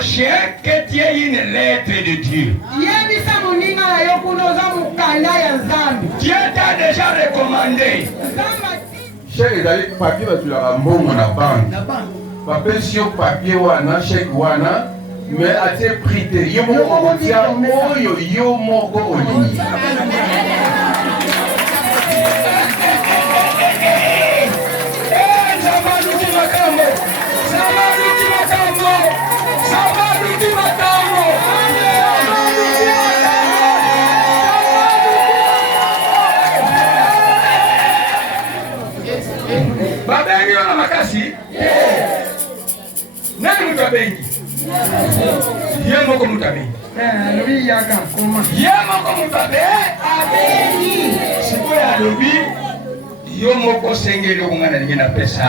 chien que tu es une lettre de Dieu. Dieu t'a déjà recommandé. Chèque d'aller papier tu l'as bon à la banque. Papier sur papier wana chèque wana mais à tes prix de yo moko oli. Babengi wana makasi? Nani mutabengi? Ye moko mutabengi. Ye moko mutabengi. Sikoya alobi yo moko sengeli okungana lingi na pesa.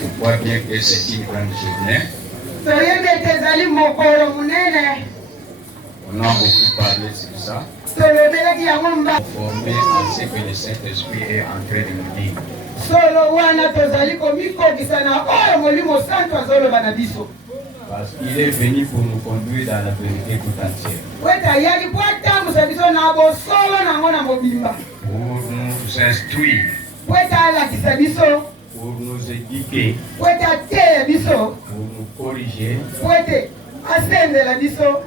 Je crois bien que c'est une grande journée. On a beaucoup parlé sur ça. Formé à ce que le Saint-Esprit est en train de nous dire. Parce qu'il est venu pour nous conduire dans la vérité tout entière. Pour nous instruire. Pour nous éduquer. Pour nous corriger.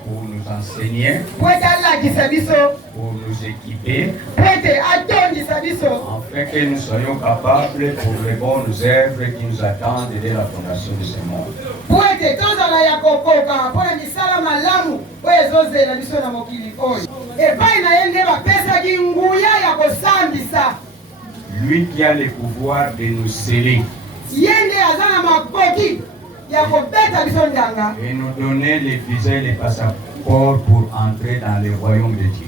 Pour nous enseigner. Pour nous équiper. Afin que nous soyons capables pour les bonnes œuvres qui nous attendent dès la fondation de ce monde. Lui qui a le pouvoir de nous sceller et nous donner les visas et les passeports pour entrer dans le royaume de Dieu.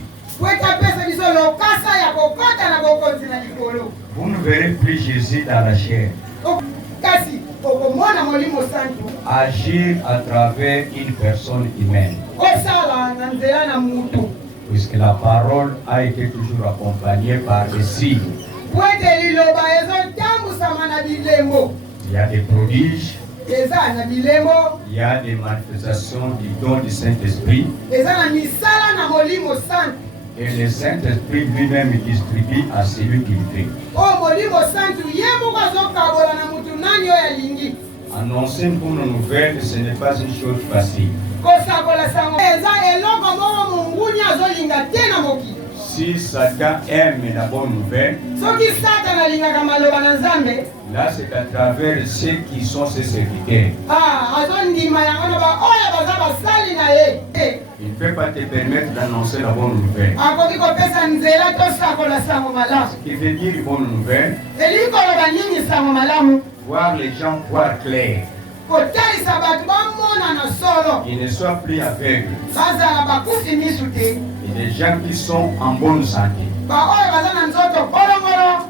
Vous ne verrez plus Jésus dans la chair agir à travers une personne humaine, puisque la parole a été toujours accompagnée par des signes. Il y a des prodiges, il y a des manifestations du don du Saint-Esprit. Et le Saint-Esprit lui-même distribue à celui qui le fait. Annoncer pour nos nouvelles, ce n'est pas une chose facile. Si Satan aime la bonne nouvelle, là c'est à travers ceux qui sont ses serviteurs. Il ne peut pas te permettre d'annoncer la bonne nouvelle. Ce qui veut dire bonne nouvelle, voir les gens voir clair. Ils ne soient plus aveugles. Et des gens qui sont en bonne santé,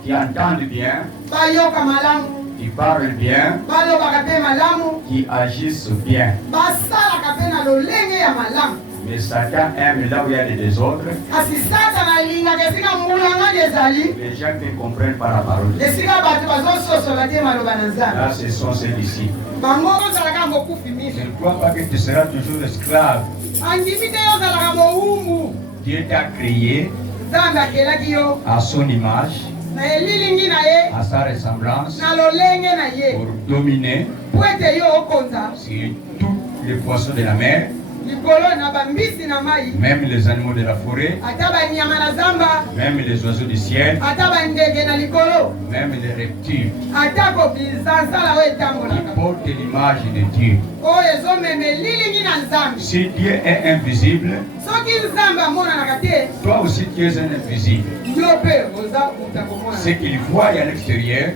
qui entendent bien, qui parlent bien, qui agissent bien. Mais Satan aime là où il y a des désordres, les gens qui ne comprennent pas la parole. Là, ce sont ses disciples. Je ne crois pas que tu seras toujours esclave. Dieu t'a créé à son image. à sa ressemblance pour dominer sur tous les poissons de la mer, même les animaux de la forêt, même les oiseaux du ciel, même les reptiles qui portent l'image de Dieu. Si Dieu est invisible, toi aussi tu es un invisible. Ce qu'il voit à l'extérieur,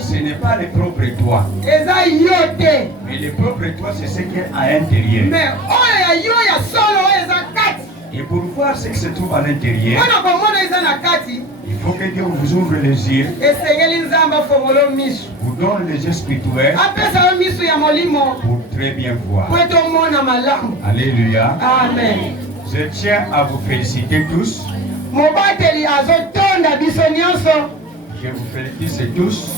ce n'est pas le propre toi. Mais le propre toi, c'est ce qui est à l'intérieur. Et pour voir ce qui se trouve à l'intérieur, il faut que Dieu vous ouvre les yeux, vous donne les yeux spirituels pour très bien voir. Alléluia. Amen. Je tiens à vous féliciter tous. Je vous félicite tous.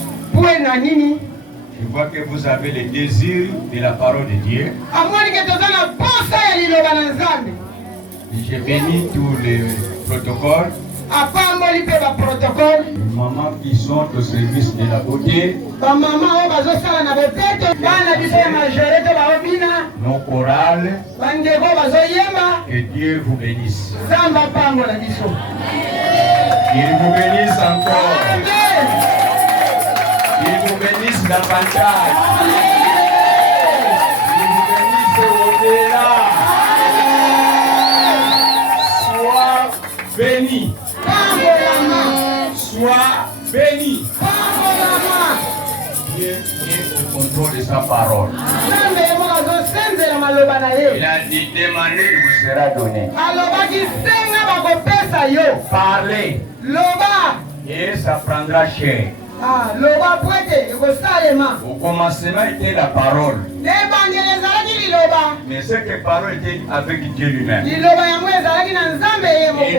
Je vois que vous avez le désir de la parole de Dieu. Je bénis tous les protocoles. Les mamans qui sont au service de la beauté. Nos chorales. Que Dieu vous bénisse. Il vous bénisse encore. Il vous bénisse davantage. Il vous bénisse au-delà. Sois béni. Sois béni. Dieu est au contrôle de sa parole. Il a dit demandez, il vous sera donné. Parlez. Et ça prendra chair. Au commencement était la parole. Mais cette parole était avec Dieu lui-même. Et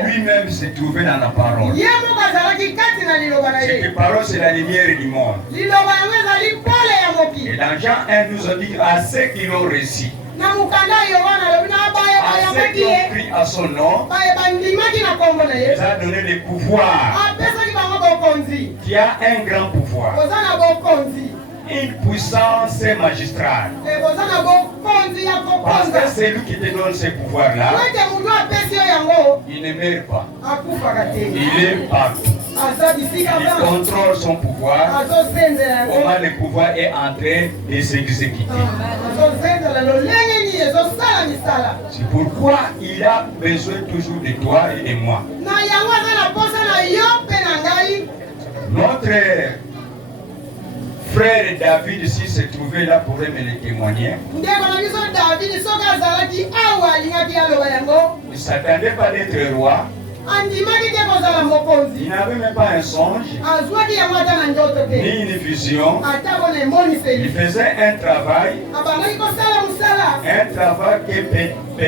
lui-même se trouvait dans la parole. Cette parole, c'est la lumière du monde. Et dans Jean 1 nous a dit à ceux qui l'ont reçu, à ceux qui ont pris à son nom, il a donné le pouvoir. Qui a un grand pouvoir. Une puissance magistrale. Parce que c'est lui qui te donne ce pouvoir-là. Il ne meurt pas. Il est partout. Il contrôle son pouvoir. Comment le pouvoir est en train de s'exécuter. C'est pourquoi il a besoin toujours de toi et de moi. Notre frère David ici se trouvait là pour me le témoigner. Il ne s'attendait pas d'être roi. Il n'avait même pas un songe, ni une vision. Il faisait un travail que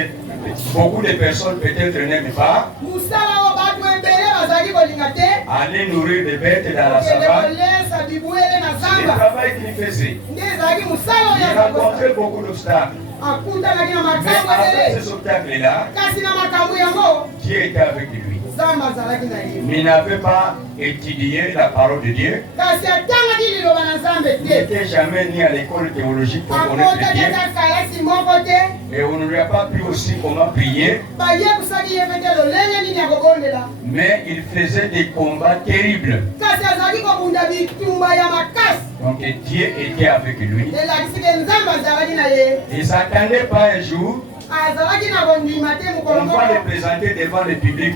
beaucoup de personnes peut-être n'aiment pas. Aller nourrir des bêtes dans la savane. C'est le travail qu'il faisait. Il rencontrait beaucoup d'obstacles. Mais avec ces obstacles-là, Dieu était avec lui. Mais il n'avait pas étudié la parole de Dieu. Il n'était jamais ni à l'école théologique pour connaître Dieu. Et on ne lui a pas appris aussi comment prier. Mais il faisait des combats terribles. Donc Dieu était avec lui. Il ne s'attendait pas un jour on va le présenter devant le public.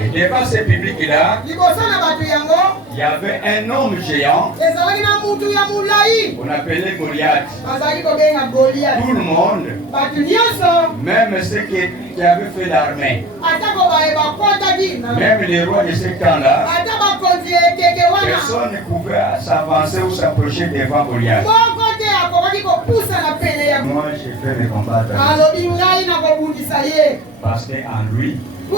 Et devant ce public-là, il y avait un homme géant. On appelait Goliath. Tout le monde, même ceux qui avaient fait l'armée, même les rois de ce temps-là, personne ne pouvait s'avancer ou s'approcher devant Goliath. Moi, j'ai fait le combat. Parce qu'en lui, il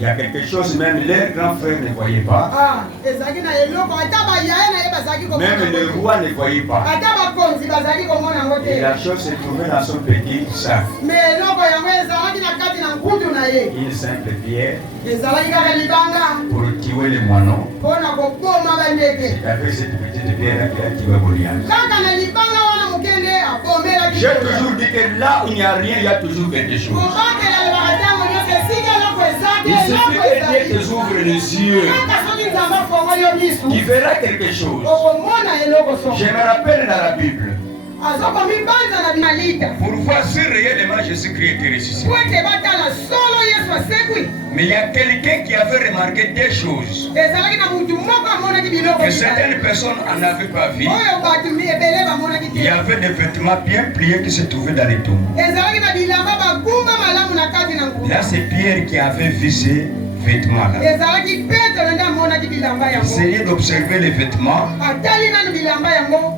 y a quelque chose même les grands frères ne voyaient pas. Même le roi ne voyait pas. Et la chose se trouvait dans son petit sac. une simple pierre pour tuer les moineaux. C'est avec cette petite pierre qui va Goliath. J'ai toujours dit que là où il n'y a rien, il y a toujours quelque chose. Il suffit que Dieu te ouvre les yeux, tu verras quelque chose. Je me rappelle dans la Bible, pour voir si réellement Jésus-Christ était ressuscité. Mais il y a quelqu'un qui avait remarqué des choses que certaines personnes n'en avaient pas vu. Il y avait des vêtements bien pliés qui se trouvaient dans les tombes. Là, c'est Pierre qui avait vu ces vêtements-là. Il essayait d'observer les vêtements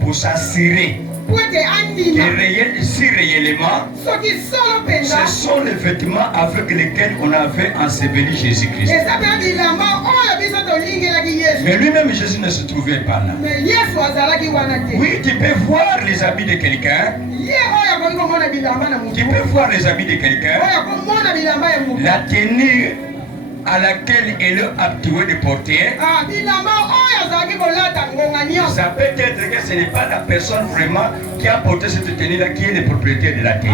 pour s'assurer que si réellement ce sont les vêtements avec lesquels on avait enseveli Jésus-Christ. Mais lui-même Jésus ne se trouvait pas là. Oui, tu peux voir les habits de quelqu'un. Tu peux voir les habits de quelqu'un. La tenue à laquelle il est habitué de porter. Ça peut être que ce n'est pas la personne vraiment qui a porté cette tenue-là qui est le propriétaire de la tenue.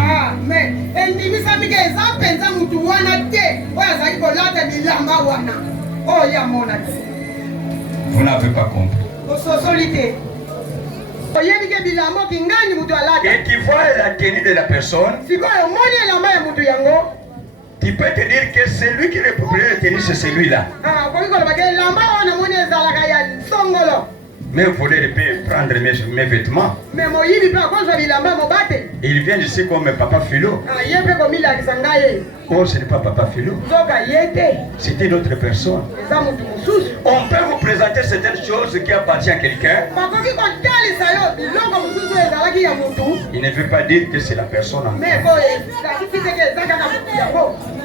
Vous n'avez pas compris. Et tu vois la tenue de la personne. Tu peux te dire que celui qui est le propriétaire de la tenue, c'est celui-là. Mais vous voulez prendre mes vêtements. Il vient ici comme Papa Philo. Oh, ce n'est pas Papa Philo. C'était une autre personne. On peut vous présenter certaines choses qui appartiennent à quelqu'un. Il ne veut pas dire que c'est la personne en fait.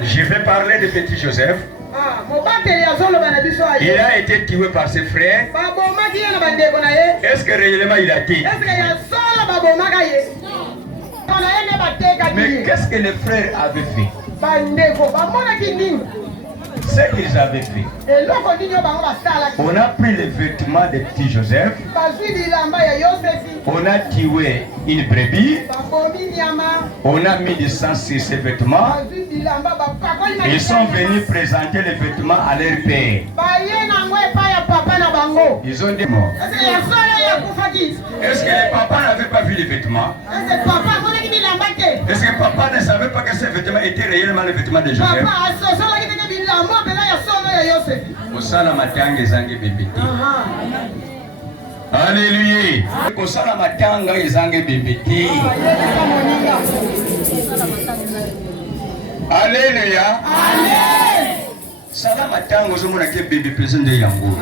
Je vais parler de petit Joseph. Il a été tué par ses frères. Est-ce que réellement il a été? Mais qu'est-ce que les frères avaient fait? Ce qu'ils avaient fait, on a pris les vêtements de petit Joseph, on a tué une brebis, on a mis du sang sur ces vêtements. Ils sont venus présenter les vêtements à leur père. Ils ont dit mort. Est-ce que les papas n'avaient pas vu les vêtements? Est-ce que papa ne savait pas que ces vêtements étaient réellement les vêtements de Joseph? Kosala matanga ezange bibiti. Alléluia. Kosala matanga ezange bibiti. Alléluia. Amen. Sala matanga ozomona ke bébé présent de yango.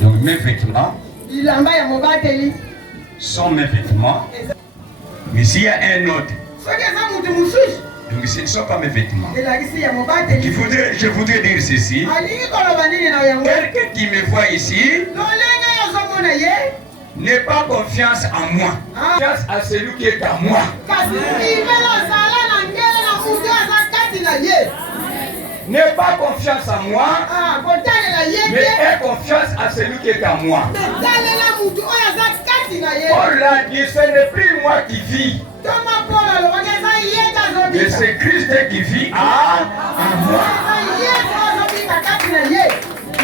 Donc mes vêtements sont mes vêtements. Mais s'il y a un autre, donc ce ne sont pas mes vêtements. Je voudrais dire ceci. Quelqu'un qui me voit ici n'ait pas confiance en moi. Confiance à celui qui est à moi. N'aie pas confiance en moi, mais aie confiance à celui qui est à moi. Paul a dit, ce n'est plus moi qui vis, mais c'est Christ qui vit en moi.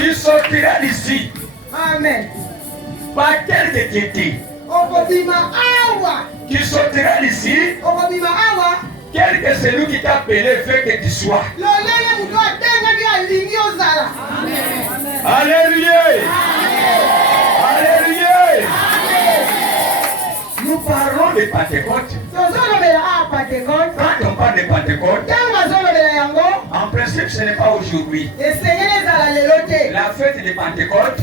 Il sortira d'ici. Amen. Par quelque piété. Qui sortira d'ici. Quel que celui qui t'a appelé veut que tu sois. Alléluia. Alléluia. Nous parlons de Pentecôte. Quand on parle de Pentecôte, en principe ce n'est pas aujourd'hui. La fête de Pentecôte,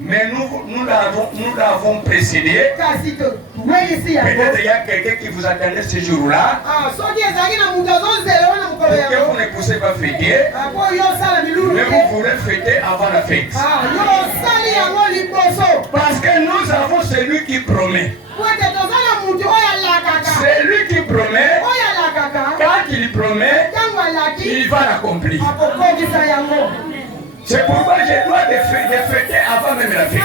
mais nous l'avons précédé. Peut-être il y a quelqu'un qui vous attendait ce jour-là. Que vous ne poussez pas fêter, mais vous voulez fêter avant la fête. Parce que nous avons celui qui promet. Celui qui promet, quand il promet, il va l'accomplir. C'est pourquoi je dois les fêter avant même la fête.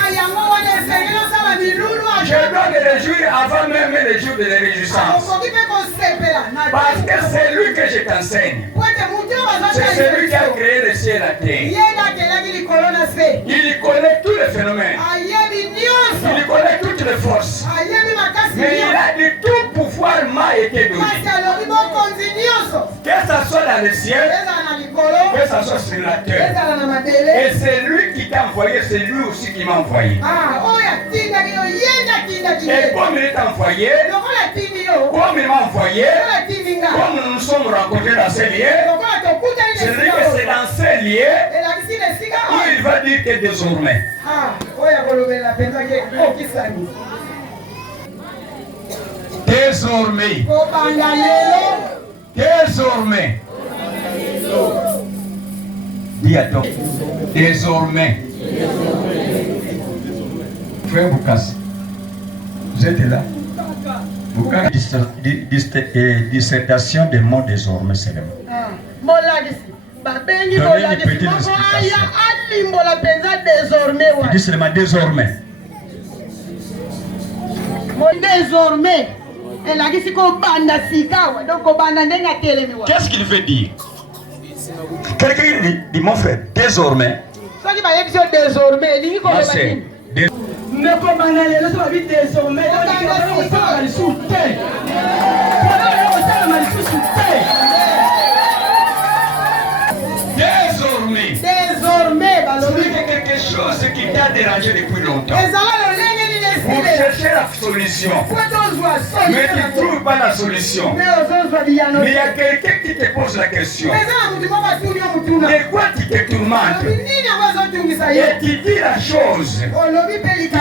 Je dois les réjouir avant même le jour de la réjouissance. Parce que c'est lui que je t'enseigne. C'est celui qui a créé le ciel et la terre. Il connaît tous les phénomènes. Il connaît toutes les forces. Mais il a dit tout pouvoir m'a été donné. Que ce soit dans le ciel, que ce soit sur la terre. Et c'est lui qui t'a envoyé, c'est lui aussi qui m'a envoyé. Et comme il t'a envoyé, comme il m'a envoyé, comme nous nous sommes rencontrés dans ces lieux, c'est vrai que c'est dans ces lieux où il va dire que désormais. Désormais. Désormais. Dis à toi. Désormais. Frère Boukassi, vous êtes là? Boukassi, dissertation des mots désormais seulement. Donnez une petite explication. Il dit seulement désormais. Désormais. Qu'est-ce qu'il veut dire? Quelqu'un dit mon frère, désormais. Désormais, c'est quelque chose qui t'a dérangé depuis longtemps. Pour chercher la solution. Mais tu ne trouves pas la solution. Mais il y a quelqu'un qui te pose la question. De quoi tu te tourmentes? Et tu dis la chose. Tu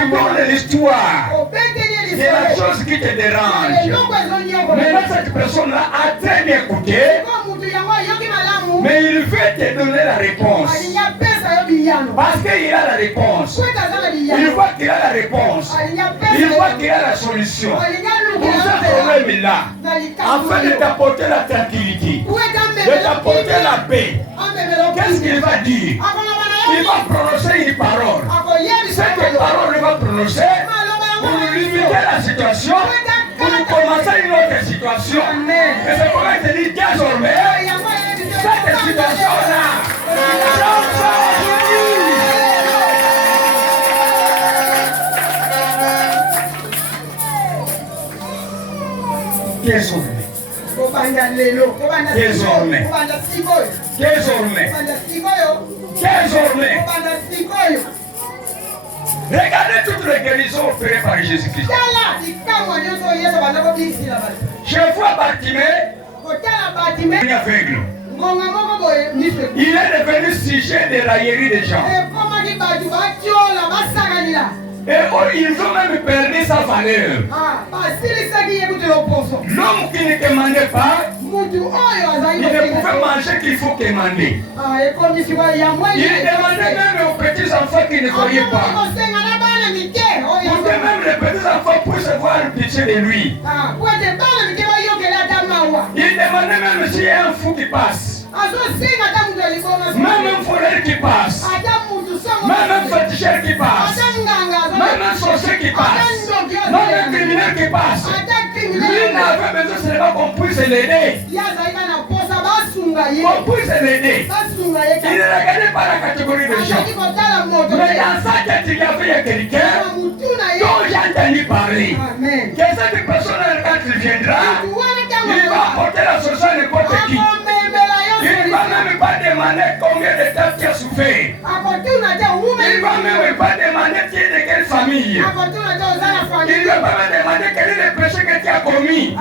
donnes l'histoire. C'est la chose qui te dérange. Maintenant, cette personne-là a très bien écouté. Mais il veut te donner la réponse. Parce qu'il a la réponse. Il voit qu'il a la réponse. Il voit qu'il a la solution. Pour ce problème-là, afin de t'apporter la tranquillité, de t'apporter la paix, qu'est-ce qu'il va dire? Il va prononcer une parole. Cette parole va prononcer pour limiter la situation, pour commencer une autre situation. Et c'est pourquoi il te dit désormais, cette situation-là, désormais. Désormais. Désormais. Désormais. Regardez toutes les guérisons opérées par Jésus-Christ. Je vois Bartimée aveugle. Il est devenu sujet de raillerie des gens. Et ils ont même perdu sa valeur. L'homme qui ne commandait pas, il ne pouvait manger qu'il faut commander. Il demandait même aux petits enfants qui ne croyaient pas. Pour que même les petits enfants puissent avoir pitié de lui. Il demandait même s'il y a un fou qui passe. Même un voleur qui passe. Même un féticheur qui passe. Même un sorcier qui passe. Même un criminel qui passe. Lui n'avait besoin seulement qu'on puisse l'aider. Qu'on puisse l'aider. Il ne regardait pas la catégorie de gens. Mais dans sa tête, il y avait quelqu'un dont j'ai entendu parler. Que cette personne-là, quand il viendra, il va apporter la solution à n'importe qui. Il ne va même pas demander combien de temps tu as souffert. Il ne va même pas demander tu es de quelle famille. Il ne va pas même demander quel est le péché que tu as commis.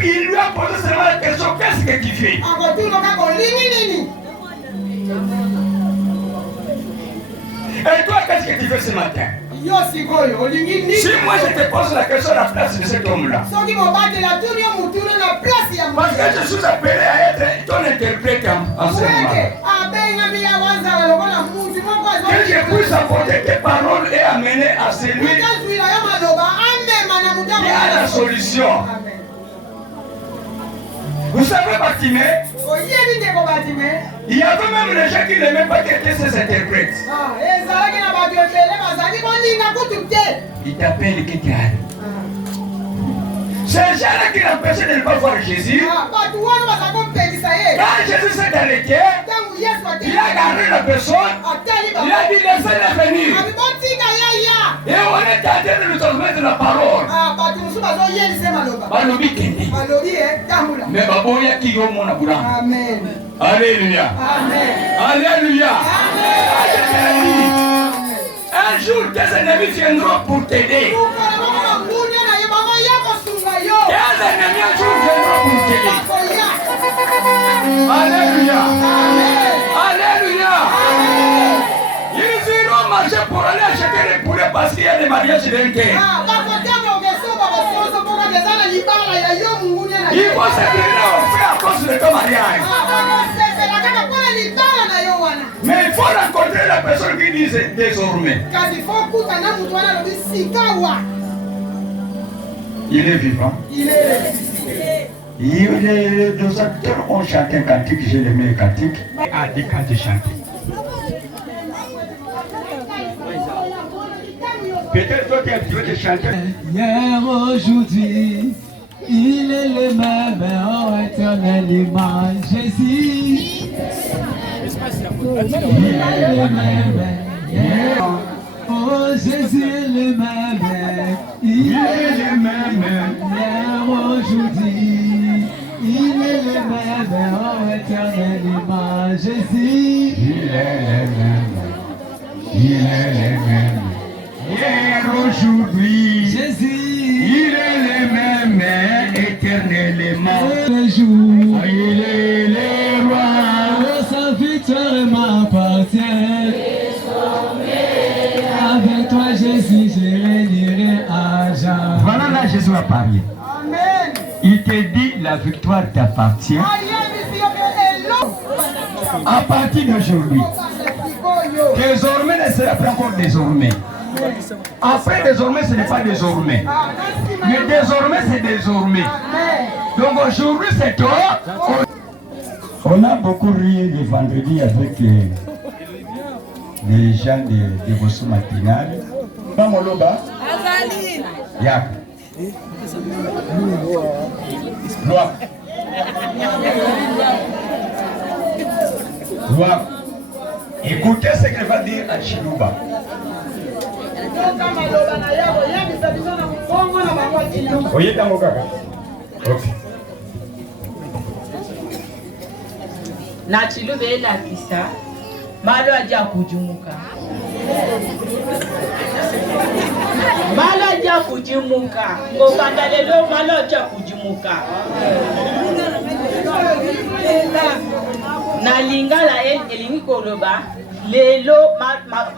Il lui a posé seulement la question, qu'est-ce que tu fais? Et toi, qu'est-ce que tu fais ce matin? Si moi je te pose la question à la place de cet homme-là, parce que je suis appelé à être ton interprète en ce moment, que je puisse apporter tes paroles et amener à celui qui a la solution. Vous savez, Bartimée, il y avait même les gens qui n'aimaient pas quelqu'un ses interprètes. Il t'appelle Kétial. C'est les gens-là qui l'empêchaient de ne pas voir Jésus. Quand Jésus s'est arrêté, il a gardé la personne. Il a dit laissez-les venir. Et on est en train de nous transmettre la parole. Mais Baboya qui est mon aboulin. Amen. Alléluia. Alléluia. Un jour, tes ennemis viendront pour t'aider. Tes ennemis un jour viendront pour t'aider. Alléluia. Alléluia. Ils iront marcher pour aller acheter les poulets parce qu'il y a des mariages d'été. Ils vont se tirer au fait à cause de ton mariage. Mais il faut rencontrer la personne qui dit désormais. Il est vivant. Les acteurs ont chanté un cantique, j'ai aimé le cantique. A dit quand tu chantes. Peut-être toi tu veux te chanter. Hier, aujourd'hui, il est le même, oh éternellement, Jésus. Il est le même, hier, oh Jésus est le même, il est le même, hier, aujourd'hui, il est le même, oh éternellement, Jésus. Il est le même, il est le même. Hier, aujourd'hui, Jésus, il est le même éternellement. Le jour, il est le roi. Sa victoire m'appartient. Avec toi, Jésus, je régnerai à jamais. Voilà là, Jésus a parlé. Amen. Il te dit la victoire t'appartient. À partir d'aujourd'hui. Désormais ne sera pas encore désormais. Après désormais ce n'est pas désormais. Mais désormais c'est désormais. Donc aujourd'hui c'est toi. On a beaucoup ri le vendredi avec les gens de dévotion matinale. Mamoloba. Yak. Gloire. Gloire. Écoutez ce qu'il va dire à Chilouba. Na Chiluba elakisa malo aja kujumuka. Malo aja kujumuka. Ngokanga lelo malo aja kujumuka. Na lingala elingi koloba lelo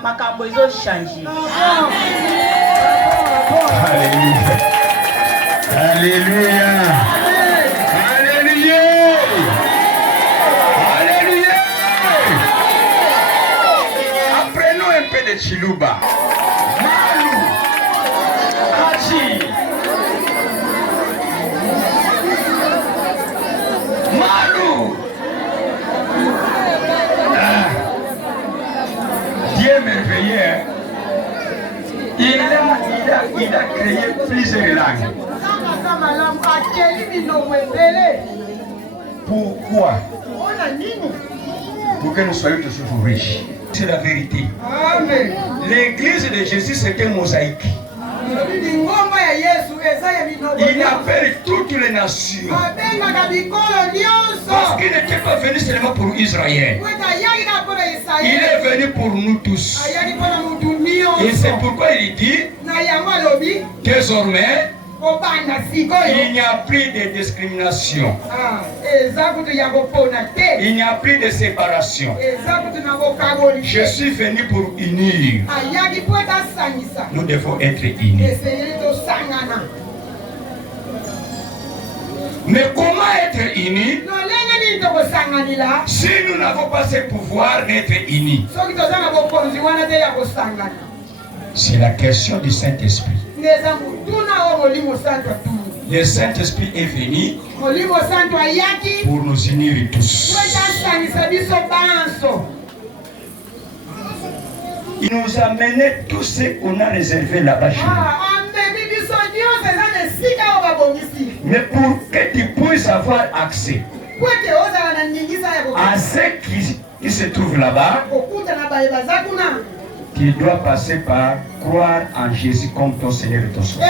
makambo ezo changer. Alléluia. Alléluia. Alléluia. Alléluia. Apprenons un peu de Chilouba. Malou. Achi. Malou. Dieu merveilleux. Il a créé plusieurs langues. Pourquoi? Pour que nous soyons toujours riches. C'est la vérité. L'église de Jésus, c'était mosaïque. Il appelle toutes les nations. Parce qu'il n'était pas venu seulement pour Israël. Il est venu pour nous tous. Et c'est pourquoi il dit désormais il n'y a plus de discrimination. Il n'y a plus de séparation. Je suis venu pour unir. Nous devons être unis. Mais comment être unis si nous n'avons pas ce pouvoir d'être unis? C'est la question du Saint-Esprit. Le Saint-Esprit est venu pour nous unir tous. Il nous a mené tout ce qu'on a réservé là-bas chez nous. Mais pour que tu puisses avoir accès à ce qui se trouve là-bas, tu dois passer par croire en Jésus comme ton Seigneur et ton Sauveur.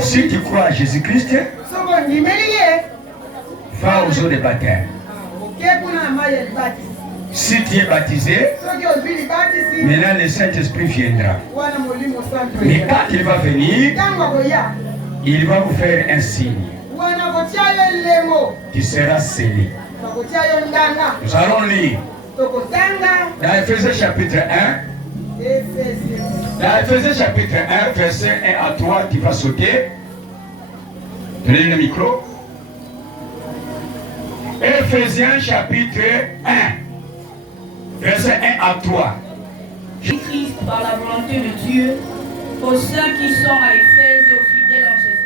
Si tu crois à Jésus-Christ, va aux eaux de baptême. Si tu es baptisé, maintenant le Saint-Esprit viendra. Mais quand il va venir, il va vous faire un signe. Tu seras scellé. Nous allons lire dans Ephésiens chapitre 1. Dans Ephésiens chapitre 1, verset 1 à 3, tu vas sauter. Tenez le micro. Ephésiens chapitre 1. Verset 1 à 3. Christ par la volonté de Dieu, aux saints qui sont à Éphèse et aux fidèles en Jésus-Christ.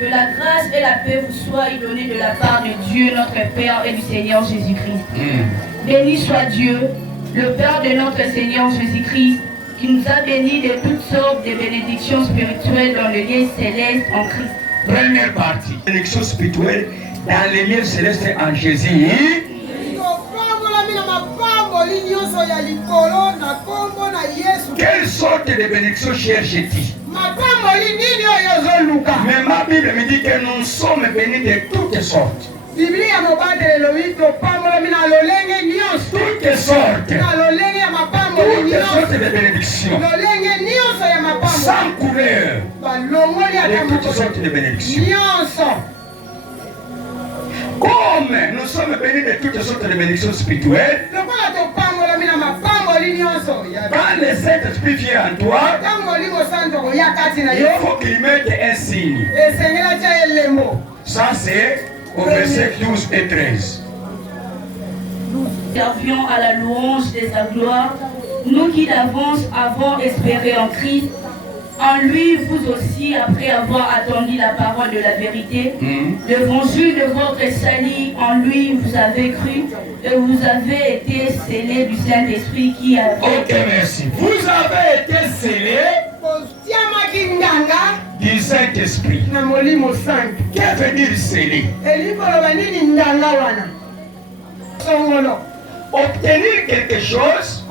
Que la grâce et la paix vous soient données de la part de Dieu, notre Père et du Seigneur Jésus-Christ. Béni soit Dieu, le Père de notre Seigneur Jésus-Christ, qui nous a bénis de toutes sortes de bénédictions spirituelles dans le lieu céleste en Christ. Première partie. Bénédiction spirituelle dans les lieux célestes en Jésus. Quelle sorte de bénédiction cherche-t-il? Mais ma Bible me dit que nous sommes bénis de toutes sortes. Toutes sortes de bénédictions. Sans couleur. De toutes sortes de bénédictions. Comme nous sommes bénis de toutes sortes de bénédictions spirituelles, quand le Saint-Esprit vient en toi, il faut qu'il mette un signe. Ça c'est au verset 12 et 13. Nous servions à la louange de sa gloire, nous qui d'avance avons espéré en Christ. En lui, vous aussi, après avoir attendu la parole de la vérité, l'évangile de votre salut, en lui, vous avez cru et vous avez été scellés du Saint-Esprit qui a... Ok, merci. Vous avez été scellés du Saint-Esprit. Que veut dire scellé? Obtenir quelque chose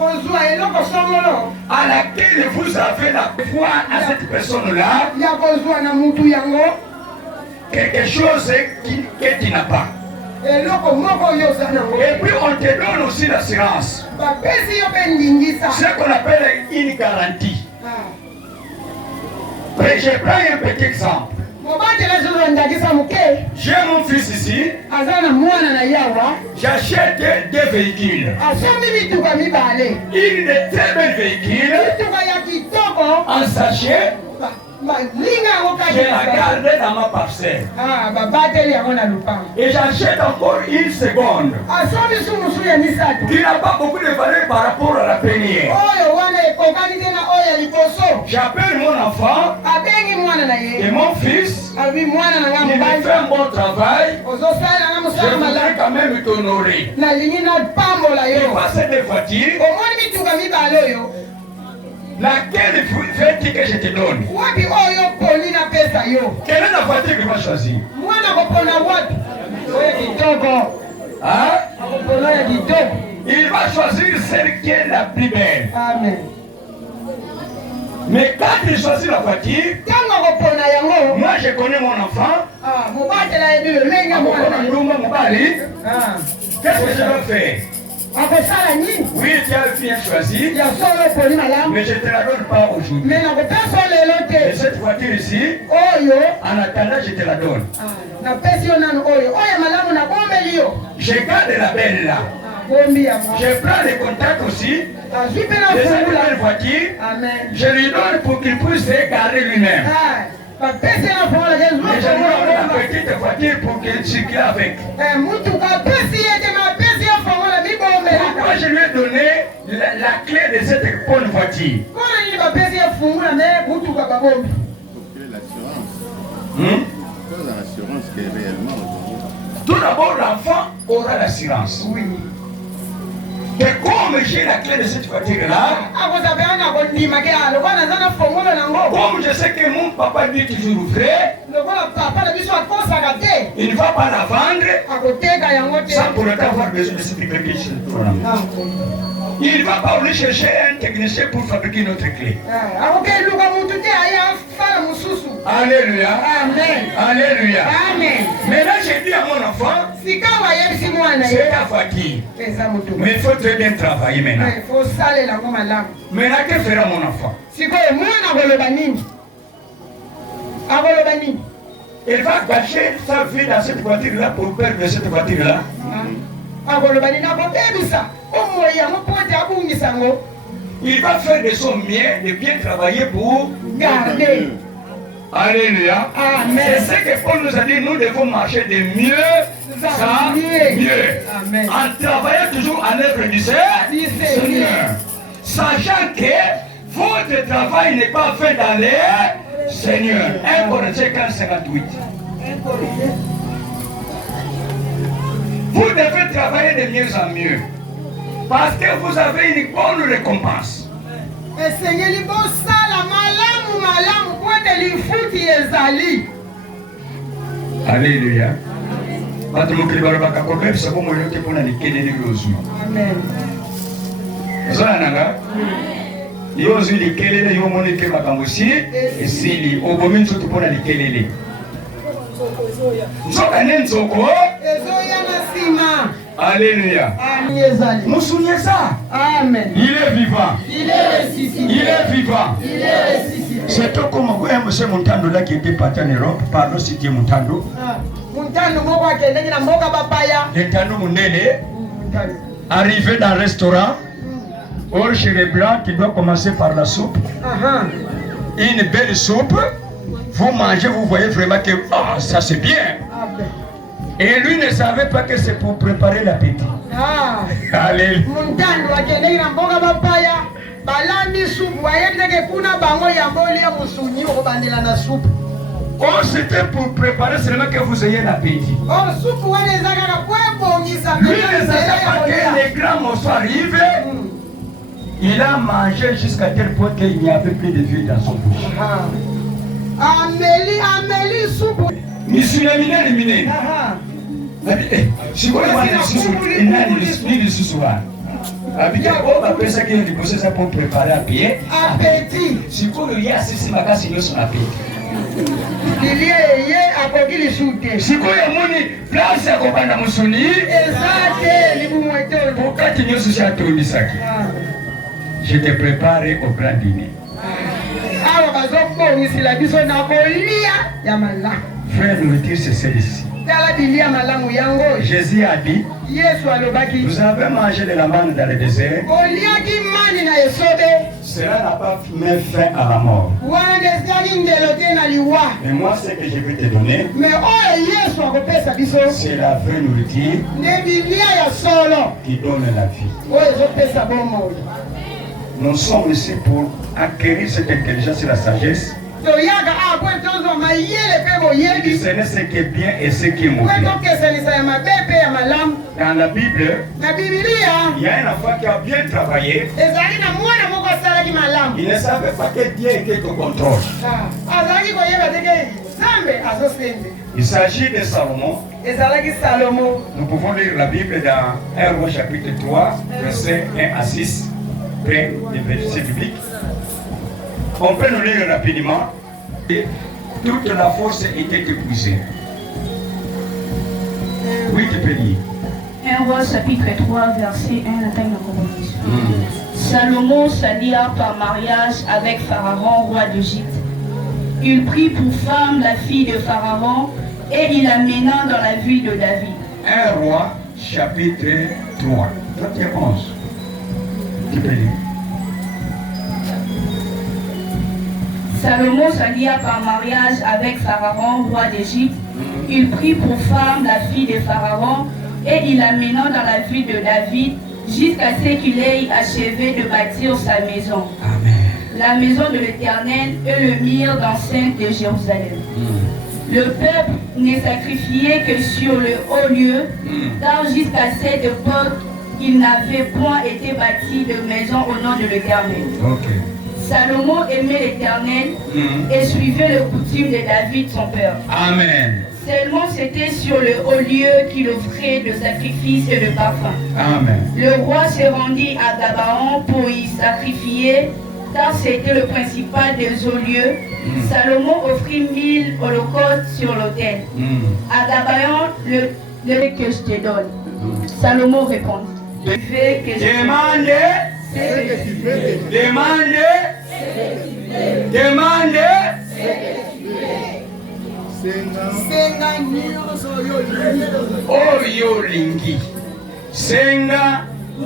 à laquelle vous avez la foi à cette personne-là, quelque chose que tu n'as pas. Et puis on te donne aussi l'assurance, ce qu'on appelle une garantie. Je prends un petit exemple. J'ai mon fils ici, j'achète deux véhicules. Il est très bel véhicule, en sachet, je la garde dans ma parcelle. Et j'achète encore une seconde, qui n'a pas beaucoup de valeur par rapport à la première. J'appelle mon enfant et mon fils, il me fait un bon travail, je voudrais quand même t'honorer. Il voit cette voiture, laquelle veux-tu que je te donne? Quelle est la voiture que tu vas choisir? Hein? Il va choisir celle qui est la plus belle. Amen. Mais quand il choisit la voiture, moi je connais mon enfant. Qu'est-ce que je vais faire? Oui, tu as bien choisi, mais je ne te la donne pas aujourd'hui. Et cette voiture ici, en attendant, je te la donne. Je garde la belle là. Je prends les contacts aussi. De cette belle voiture, je lui donne pour qu'il puisse se garder lui-même. Et je lui donne la petite voiture pour qu'il circule avec. Pourquoi je lui ai donné la clé de cette bonne voiture? L'assurance qui est réellement. Tout d'abord, l'enfant aura l'assurance. Oui. Et comme j'ai la clé de cette voiture-là, comme je sais que mon papa dit toujours vrai, il ne va pas la vendre sans pour autant avoir besoin de cette clé. Il ne va pas aller chercher un technicien pour fabriquer une autre clé. Alléluia. Amen. Alléluia. Amen. Maintenant, j'ai dit à mon enfant, c'est ta voiture. Mais il faut très bien travailler maintenant. Maintenant, que fera mon enfant? Il va gâcher sa vie dans cette voiture-là pour perdre cette voiture-là. Il va faire de son mieux, de bien travailler pour garder. Alléluia. Amen. C'est ce que Paul nous a dit, nous devons marcher de mieux en mieux. Amen. En travaillant toujours en œuvre du Seigneur. Sachant que votre travail n'est pas fait dans les Seigneur. 1 Corinthiens 15:58. Vous devez travailler de mieux en mieux. Parce que vous avez une bonne récompense. Alléluia. Amen. Yozu likelele yomoneke makambo si esili obominzo tupona likelele. Nzoka nenzoko ezoya na sima. Alléluia. Moussounia ça. Amen. Il est vivant. Il est ressuscité. Il est vivant. Il est ressuscité. C'est tout comme M. Montando là qui était parti en Europe. Pardon, c'était Montando. Montando moko akende na mboka bapaya. Montando Mundele. Arrivé dans le restaurant. Or chez les blancs, qui doit commencer par la soupe. Une belle soupe. Vous mangez, vous voyez vraiment que ça c'est bien. Et lui ne savait pas que c'est pour préparer l'appétit. Alléluia. Oh, c'était pour préparer seulement que vous ayez l'appétit. Lui ne savait pas que les grands morceaux arrivent. Il a mangé jusqu'à tel point qu'il n'y avait plus de vie dans son bouche. Amélie soupe. Misulamina limine. Si vous voulez Abika on appelle ça qu'il y a du ça pour préparer à pied. Appétit. Si vous voulez assistir ma casse, il y a son appétit. Il y a apporté les soutes. Si vous voulez moni place à Kobana Musuni. Exact. Pourquoi tu n'y as souci à tout Misaki? Je te prépare au grand dîner. Frère, nourriture, c'est celle-ci. Jésus a dit, vous avez mangé de la manne dans le désert. Cela n'a pas mis fin à la mort. Mais moi, ce que je vais te donner, c'est la vraie nourriture qui donne la vie. Nous sommes ici pour acquérir cette intelligence et la sagesse. Ce n'est ce qui est bien et ce qui est mauvais. Dans la Bible, il y a un enfant qui a bien travaillé. Il ne savait pas que Dieu était au contrôle. Il s'agit de Salomon. Nous pouvons lire la Bible dans 1 Roi chapitre 3, versets 1 à 6, près des versets bibliques. On peut nous lire rapidement. Et toute la force était épuisée. Oui, tu peux lire. 1 Roi chapitre 3, verset 1, Salomon s'allia par mariage avec Pharaon, roi d'Égypte. Il prit pour femme la fille de Pharaon et il la mena dans la ville de David. 1 Roi chapitre 3, verset 11. Tu peux lire. Salomon s'allia par mariage avec Pharaon, roi d'Égypte. Il prit pour femme la fille de Pharaon et il la mena dans la ville de David jusqu'à ce qu'il ait achevé de bâtir sa maison. Amen. La maison de l'Éternel et le mur d'enceinte de Jérusalem. Le peuple n'est sacrifié que sur le haut lieu, car jusqu'à cette époque, il n'avait point été bâti de maison au nom de l'Éternel. Okay. Salomon aimait l'Éternel et suivait le coutume de David son père. Amen. Seulement c'était sur le haut lieu qu'il offrait de sacrifices et de parfums. Amen. Le roi se rendit à Gabaon pour y sacrifier, car c'était le principal des hauts lieux. Salomon offrit 1000 holocaustes sur l'autel. À Gabaon, le que je te donne. Salomon répond. Demande. Demande. Demande. Oyo lingi. Senga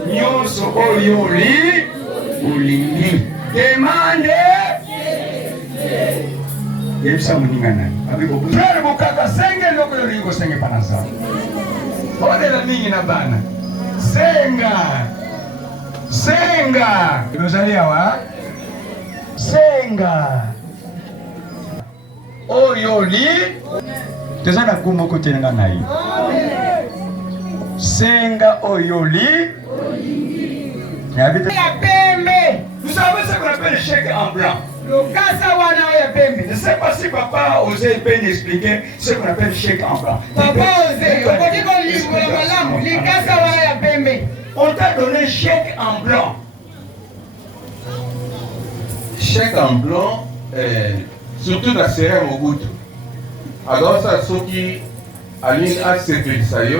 nyonso oyo ulingi. Demande. Yebisa muninga nani. Abiko frère bukaka senge loko yolingo senge panasa. Odela mingi na bana. Senga. Senga. Rosalia wa. Senga. Oyoli. Tezana kumoko tenga nai. Senga oyoli. Vous savez ce qu'on appelle le chèque en blanc. Je ne sais pas si papa osait bien expliquer ce qu'on appelle le chèque en blanc. On t'a donné chèque en blanc. Chèque en blanc, surtout dans la série Mobutu. Alors ça, ceux qui alignent à ce que ça y est,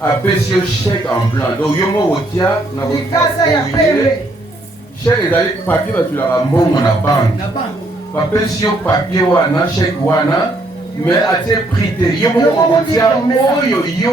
appellent ce chèque en blanc. Donc, il y a un retia, chèque est allé papier, tu l'as bon na banque. Appellent ce papier wana, chèque wana, mais à tes prix, il y a un retia, il y a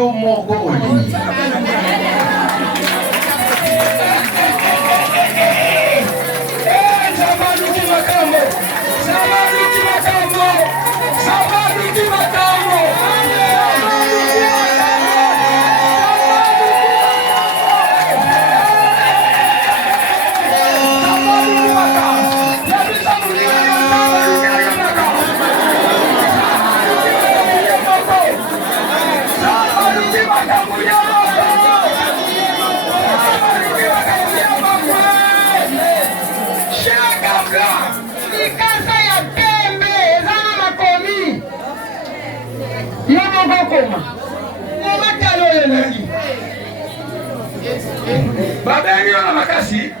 Babengi wana makasi?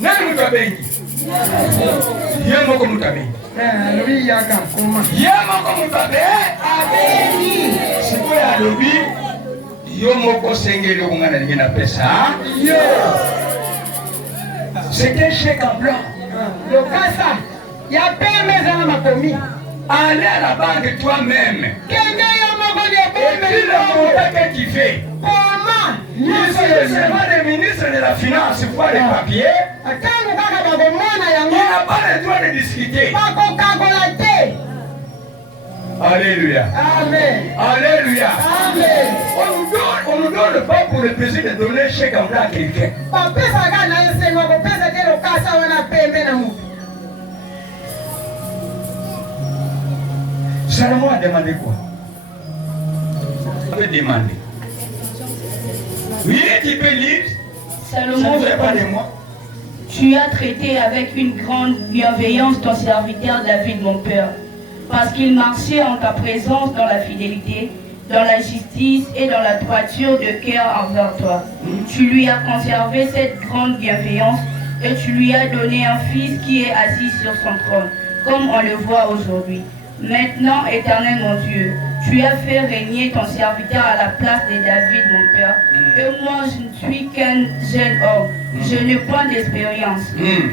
Nani mutabengi? Ye moko mutabengi. Ye moko mutabengi. Siko ya lobi yo moko sengeli okungana lingi na pesa. C'était chèque en blanc. Lokasa ya pembe zana makomi. Allez à la banque toi-même. Et puis le montant que tu fais. Il sera le ministre de la Finance pour les papiers. Il n'a pas le droit de discuter. Alléluia. Amen. Alléluia. Amen. On nous donne pas pour le plaisir de donner chèque en blanc à quelqu'un. Salomon a demandé quoi? Il avait demandé. Oui, tu peux lire. Salomon Ça ne fait pas de moi. Tu as traité avec une grande bienveillance ton serviteur David, mon père, parce qu'il marchait en ta présence dans la fidélité, dans la justice et dans la droiture de cœur envers toi. Tu lui as conservé cette grande bienveillance et tu lui as donné un fils qui est assis sur son trône, comme on le voit aujourd'hui. Maintenant, Éternel mon Dieu, tu as fait régner ton serviteur à la place de David, mon père. Et moi, je ne suis qu'un jeune homme. Je n'ai point d'expérience.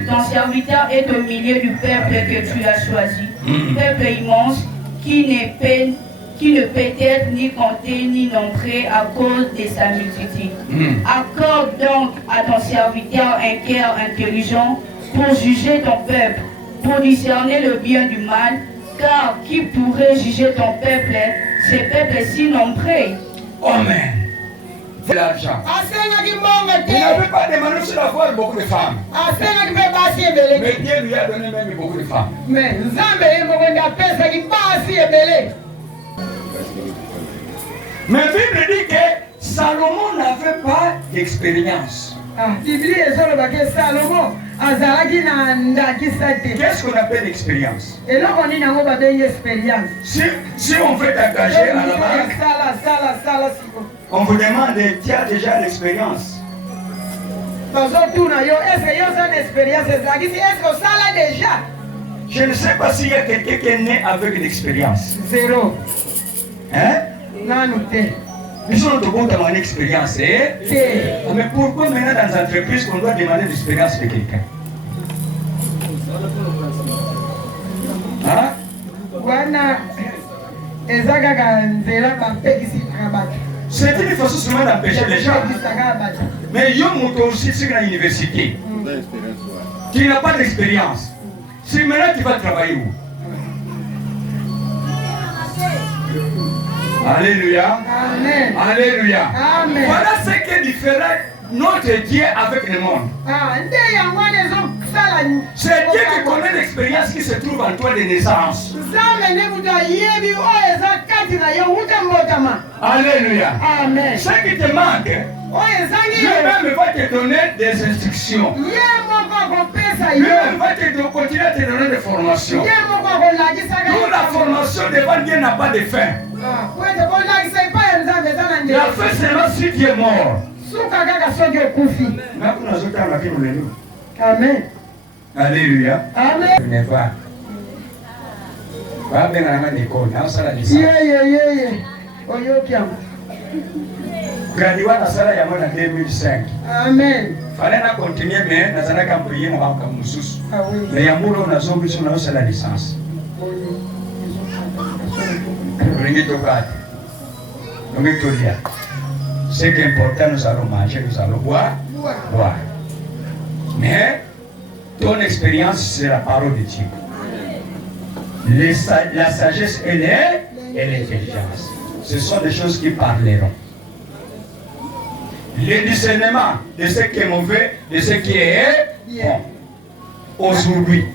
Ton serviteur est au milieu du peuple que tu as choisi. Peuple immense qui ne peut être ni compté ni nombré à cause de sa multitude. Accorde donc à ton serviteur un cœur intelligent pour juger ton peuple, pour discerner le bien du mal. Car qui pourrait juger ton peuple, ce peuple si nombreux? Amen. l'argent. Il n'avait pas demandé sur d'avoir beaucoup de femmes. Mais Dieu lui a donné même beaucoup de femmes. Mais la Bible dit que Salomon n'avait pas d'expérience. Qu'est-ce qu'on appelle l'expérience? Si on veut t'engager à la banque, on vous demande, tu as déjà l'expérience? Je ne sais pas s'il y a quelqu'un qui est né avec l'expérience. Zéro. Hein? Non, Ils ont une expérience. Mais pourquoi maintenant dans les entreprises on doit demander l'expérience de quelqu'un? Hein? C'est une façon seulement d'empêcher les gens. Mais il y a aussi sur l'université qui n'a pas d'expérience. Si maintenant tu vas travailler où? Alléluia. Amen. Alléluia. Amen. Voilà ce qui est différent notre Dieu avec le monde. C'est Dieu qui connaît l'expérience qui se trouve en toi de naissance. Alléluia. Amen. Ce qui te manque, lui-même va te donner des instructions. Lui-même va te continuer à te donner des formations. Nous, la formation devant Dieu n'a pas de fin. La fin sera si tu es mort. Amen. Alléluia. Amen. Gradué à Sala Yamon en 2005. Amen. Fallait na continuer, mais dans un camp prié, on va comme Moussous. Mais Yamouro, on a zombie sur la licence. Ce qui est important, nous allons manger, nous allons boire. Mais ton expérience, c'est la parole de Dieu. La sagesse et l'intelligence, ce sont des choses qui parleront. Le discernement de ce qui est mauvais, de ce qui est bon. Aujourd'hui,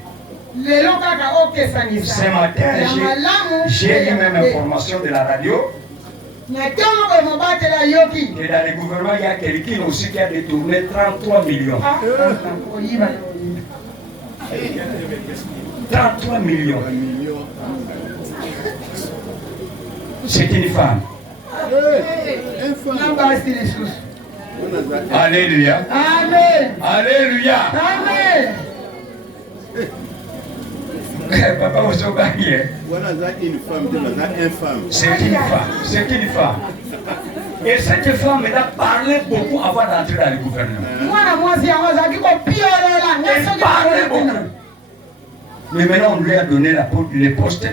ce matin, j'ai eu même information de la radio. Que dans le gouvernement, il y a quelqu'un aussi qui a détourné 33 millions. 33 millions. C'est une femme. Alléluia. Amen. Alléluia. Amen. Papa, vous avez gagné. C'est une femme. C'est une femme. Et cette femme, elle a parlé beaucoup avant d'entrer dans le gouvernement. Elle parlait beaucoup. Mais maintenant, on lui a donné les postes.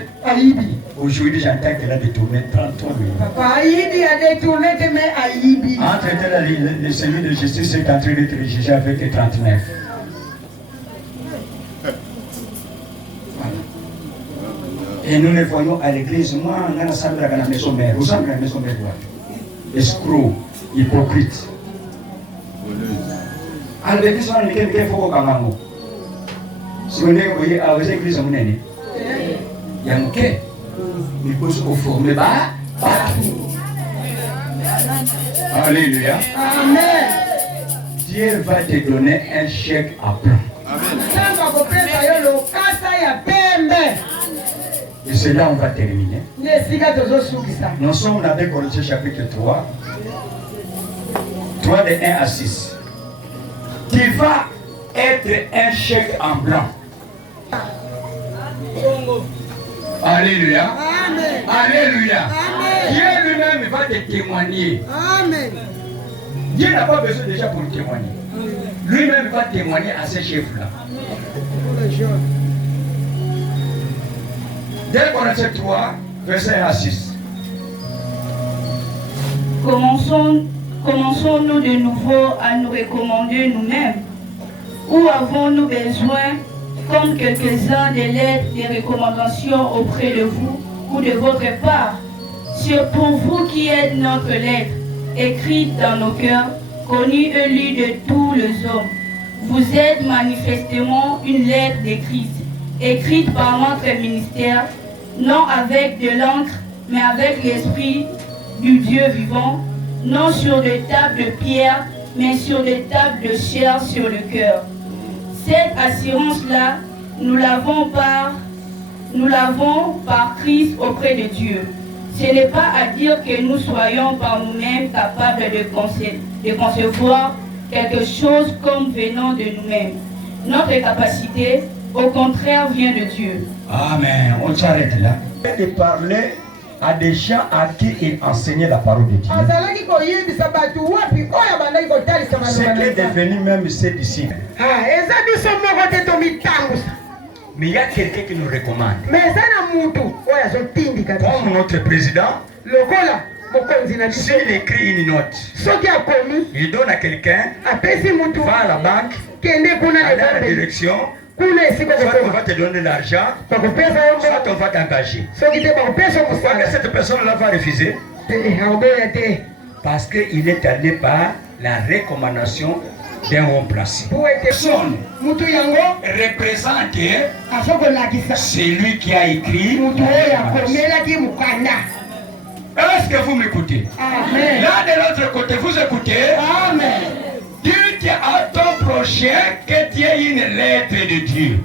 Aujourd'hui, j'entends qu'elle a détourné 33 millions. Papa Aïbi a détourné tes mains Aïbi. Entre-temps, le service de justice est en train d'être jugé avec 39. Et nous les voyons à l'église. Moi, on a ensemble à la maison mère. Vous savez la maison mère quoi? Escroc, hypocrite. À l'église, on est quelqu'un qui faut qu'on ait. Si on est à l'église, on est. Il y a un quai. Il faut se former. Alléluia. Amen. Dieu va te donner un chèque à plan. Et c'est là où on va terminer. Nous sommes avec Colossiens chapitre 3. 3 de 1 à 6. Tu vas être un chèque en blanc. Alléluia. Amen. Alléluia. Amen. Dieu lui-même va te témoigner. Amen. Dieu n'a pas besoin déjà pour témoigner. Lui-même va témoigner à ces chefs-là. 2 Corinthiens 3, verset 1 à 6. Commençons-nous de nouveau à nous recommander nous-mêmes? Ou avons-nous besoin, comme quelques-uns, des lettres de recommandation auprès de vous ou de votre part? C'est pour vous qui êtes notre lettre, écrite dans nos cœurs, connue et lue de tous les hommes. Vous êtes manifestement une lettre de Christ, écrite par notre ministère, non avec de l'encre, mais avec l'Esprit du Dieu vivant, non sur des tables de pierre, mais sur des tables de chair sur le cœur. Cette assurance-là, nous l'avons par Christ auprès de Dieu. Ce n'est pas à dire que nous soyons par nous-mêmes capables de concevoir quelque chose comme venant de nous-mêmes. Notre capacité, au contraire, vient de Dieu. Amen. On s'arrête là. De parler à des gens à qui il enseignait la parole de Dieu. Ce qui est devenu même ses disciples. Mais il y a quelqu'un qui nous recommande. Comme notre président, s'il écrit une note, il donne à quelqu'un, va à la banque, aller à la direction, soit on va te donner l'argent, soit on va t'engager. Pourquoi que cette personne-là va refuser? Parce qu'il est allé par la recommandation d'un homme placé. Personne représente celui qui a écrit. Est-ce que vous m'écoutez? Là de l'autre côté, vous écoutez? Amen. Dites à ton prochain que tu es une lettre de Dieu.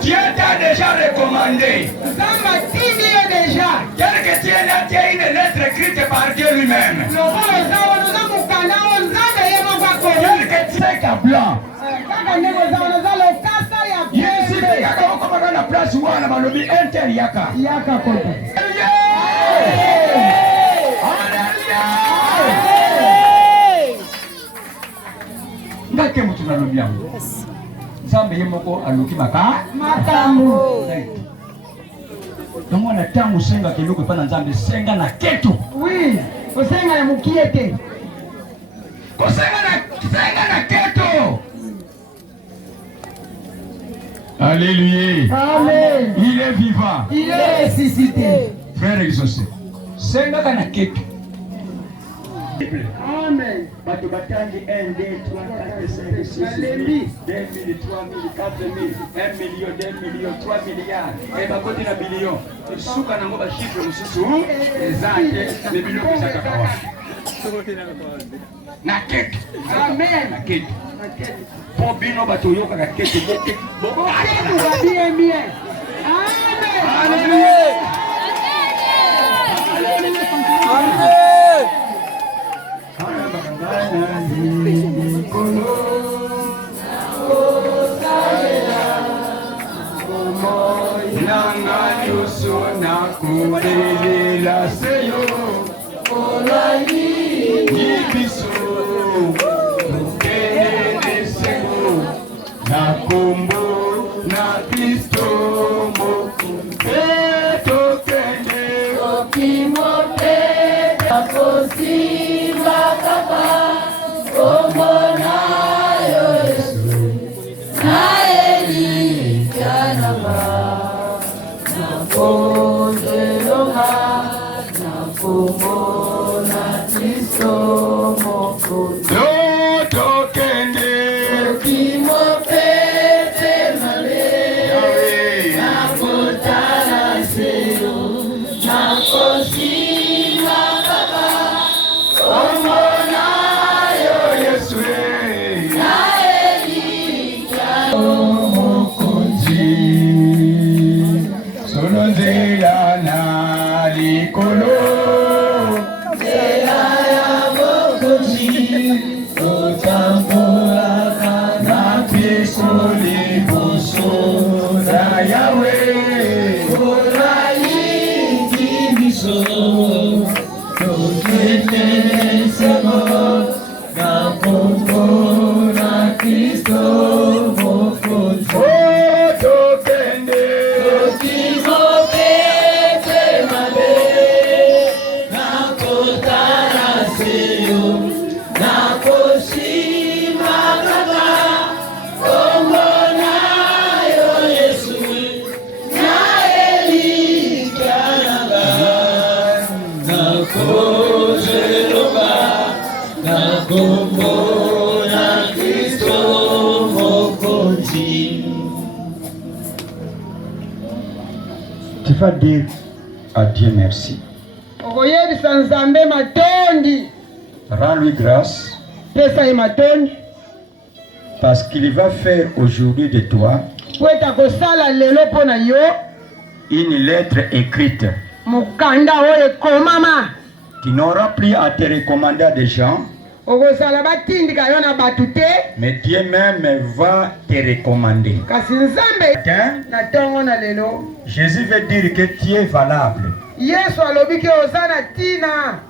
Dieu t'a déjà recommandé. Tel que tu es là, tu es une lettre écrite par Dieu lui-même. Tel que tu es qu'à blanc. La place où on a malobi inter yaka. Ndake mutu na lobi yango. Nzambe yemoko aluki makambo. Donc on a tant usenga keloko pa na Nzambe senga na ketu. Oui, usenga ya mukiete. Senga na ketu. Alléluia. Amen. Il est vivant. Il est ressuscité. Frère exaucé. Senga kana ketu. Amen. Bato batangi 1, 2, 3, 4, 5, 6, 7, 8, 2 000, 3 000, 4 000, 1 million, 2 millions, 3 milliards. Et bakoti na billion. Suka nango ba chiffre mususu. Ezate les billions qui sakakawa. Na ketu. Amen. Na ketu. Pour bino bato yoka na ketu. Boko. Bien, bien. Amen. Alléluia. Kombo na Kristo Mokonzi. Tu vas dire à Dieu merci. okoyebisa nzambe matondi Rends-lui grâce pesa ye matondi parce qu'il va faire aujourd'hui de toi po ete akosala lelo mpo na yo une lettre écrite. mokanda oyo ekomama. Tu n'auras plus à te recommander à des gens, okozala batindika yo na bato te, mais Dieu même va te recommander. kasi nzambe na ntongo na lelo Jésus veut dire que tu es valable. yesu alobi ke oza na ntina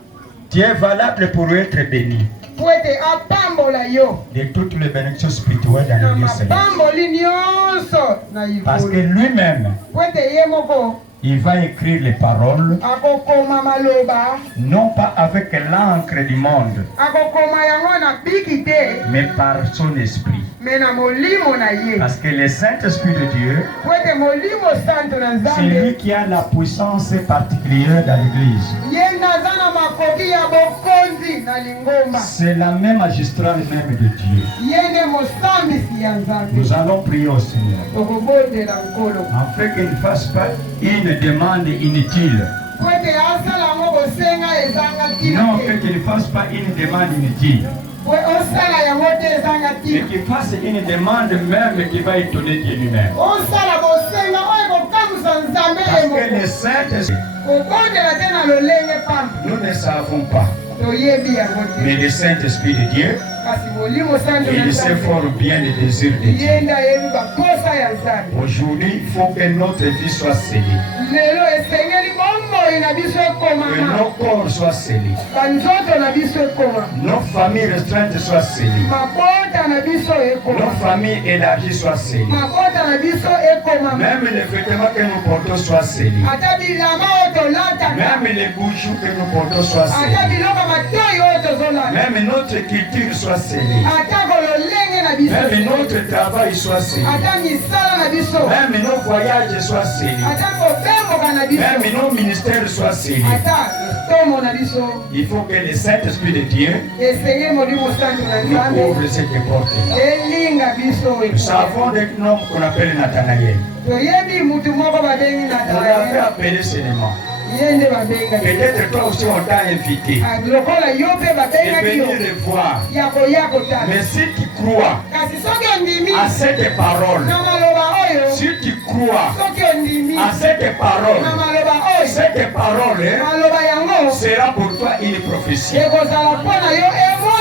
Tu es valable pour être béni po ete apambola yo de toutes les bénédictions spirituelles dans na l'église céleste. mapamboli nyonso na Parce que ivulu lui-même, po ete ye moko il va écrire les paroles, akokoma maloba, non pas avec l'encre du monde, akokoma yango na biki te, mais par son esprit. me na molimo na ye. Parce que le Saint-Esprit de Dieu, Po ete molimo santo na c'est lui nzambe qui a la puissance particulière dans l'église. ye naza na makoki ya bokonzi na lingomba. C'est la même magistrat même de Dieu. Ye nde mosambisi ya nzambe. Nous allons prier au Seigneur, Okobondela nkolo afin qu'il ne fasse pas une demande inutile. po ete asala yango bosenga ezanga ntina Non, te. qu'il ne fasse pas une demande inutile. Po osala yango te ezanga Mais ntina. qu'il fasse une demande même qui va étonner Dieu lui-même. Osala bosenga oyo ekokamwisa nzambe ye Parce que moko. le Saint-Esprit, Kobondela te na lolenge pamba. nous ne savons pas. Toyebi yango te. Mais le Saint-Esprit de Dieu, Kasi molimo santo na il sait nzambe fort bien les désirs de Dieu. ye nde ayebi bakosa ya nzambe. Aujourd'hui, il faut que notre vie soit scellée. Lelo esengeli bomoi na biso Que ekomama, nos corps soient scellés. banzoto na biso ekoma, Nos familles restreintes soient scellées. mabota na biso Nos ekoma, familles élargies soient scellées. mabota na biso ekomama, Même les vêtements que nous portons soient scellés. ata bilamba oyo tolataka, Même les bouchons que nous portons soient ata scellés. biloko matoi oyo tozolata, Même notre culture soit scellée. ata kololenge na biso, Même notre travail soit scellé. ata misala na biso, Même nos voyages soient scellés. ata kobemboka na biso, Même nos ministères soient scellés. ata estomo na biso. Il faut que le Saint-Esprit de Dieu Esenge molimo santo na nous nzambe ouvre cette porte-là. elinga biso Nous savons d'un homme qu'on appelle Nathanaël. toyebi mutu moko babengi On l'avait Nathanael, appelé seulement. ye nde babenga Peut-être toi aussi on t'a invité lokola yo mpe de babengaki yo venir le voir. ya koya kotala. Mais si tu crois Kasi soki ondimi à cette parole, na maloba oyo, si tu crois soki ondimi à cette parole, na maloba oyo, cette parole maloba yango sera pour toi une prophétie. ekozala mpo na yo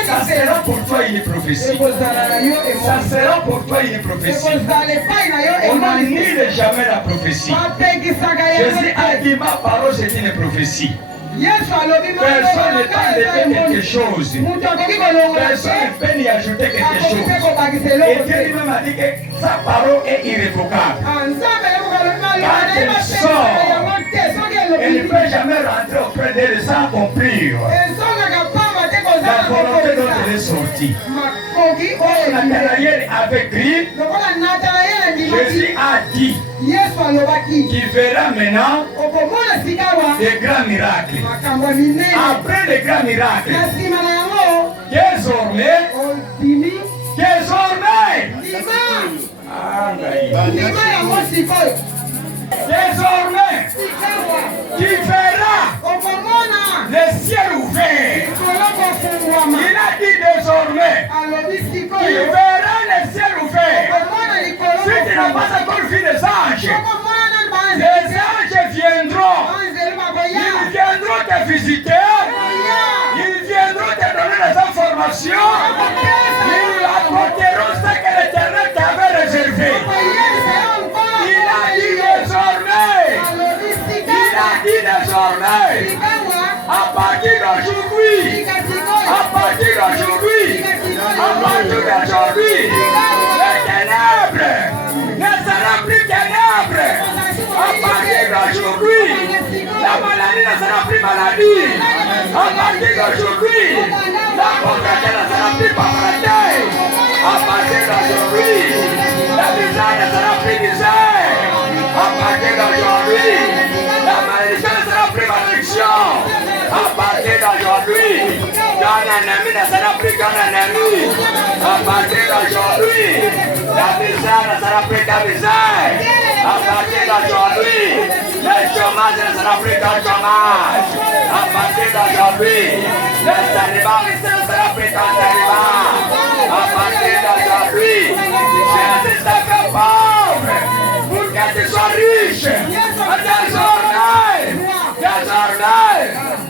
Ça emoni sera te, pour toi une prophétie. ekozala na yo Ça emoni, sera pour toi une prophétie. ekozala epai na yo On emoni te. n'annule jamais la prophétie. bapekisaka yango Jésus a te. dit ma parole c'est une prophétie. Yesu alobi Personne ne peut enlever quelque chose. mutu akoki kolongola Personne ne te, peut y ajouter quelque akoki mpe chose. kobakisa Et eloko Dieu te. lui-même a dit que sa parole est irrévocable. nzambe yebokalobi maloba na ye bapekisaka yango te, soki Elle ne elobi peut jamais rentrer auprès d'elle sans accomplir ezongaka pamba te la kozala volonté dont elle est kokomisa sortie. makoki oyo ebimeli. Nathanaël avait crié, lokola Nathanael andimaki, Jésus a dit Yesu alobaki qu'il verra maintenant okomona sikawa des grands miracles. makambo ya minene. Après les grands miracles, Na nsima na yango désormais, ondimi ndima yango sikoyo désormais, sikawa tu verras okomona le ciel ouvert. likolo kofungwama. Il a dit désormais, Alobi tu sikoyo verras le ciel ouvert. okomona likolo Si tu n'as pas encore vu les anges, okomona nani banze les anges viendront. banzeli bakoya Ils viendront te visiter. Ils viendront te donner des informations. Ils apporteront ce que l'Éternel t'avait réservé. Il a dit désormais. Il a dit désormais. À partir d'aujourd'hui. À partir d'aujourd'hui. À partir d'aujourd'hui. Les ténèbres ne seront plus ténèbres. À partir d'aujourd'hui. La maladie ne sera plus maladie. À partir d'aujourd'hui. La pauvreté ne sera plus pauvreté. À partir d'aujourd'hui. La misère ne sera plus misère. À partir d'aujourd'hui. La malédiction ne sera plus malédiction. À partir d'aujourd'hui. qu'un ennemi ne sera plus qu'un ennemi. À partir d'aujourd'hui, la misère ne sera plus qu'un misère. À partir d'aujourd'hui, le chômage ne sera plus qu'un chômage. À partir d'aujourd'hui, le célibat ne sera plus qu'un célibat. À partir d'aujourd'hui, Jésus s'est fait pauvre pour que tu sois riche.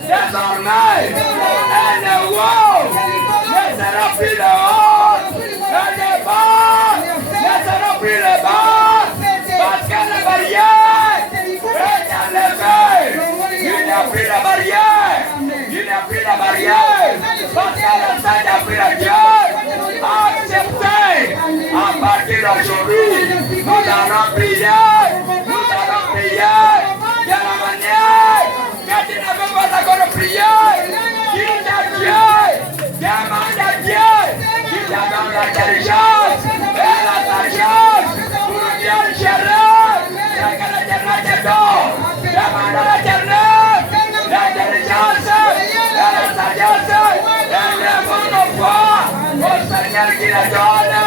Désormais, un wow ne sera plus le haut, un bas ne sera plus le bas, parce que la barrière est enlevée. Il n'y a plus la barrière, il n'y a plus la barrière, parce que le sang a pris la Dieu. Acceptez, à partir d'aujourd'hui, nous allons prier de la manière que tu n'avais pas encore prié. Qu'il t'a Dieu, demande à Dieu, qu'il t'a donné l'intelligence et la sagesse pour bien gérer ce que l'Éternel te donne. Demande à l'Éternel l'intelligence et la sagesse et le monopole au Seigneur qui la donne.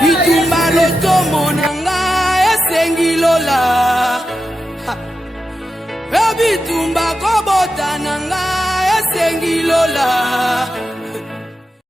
Bitumba lotomo nanga esengi lola. Bitumba kobota nanga esengi lola.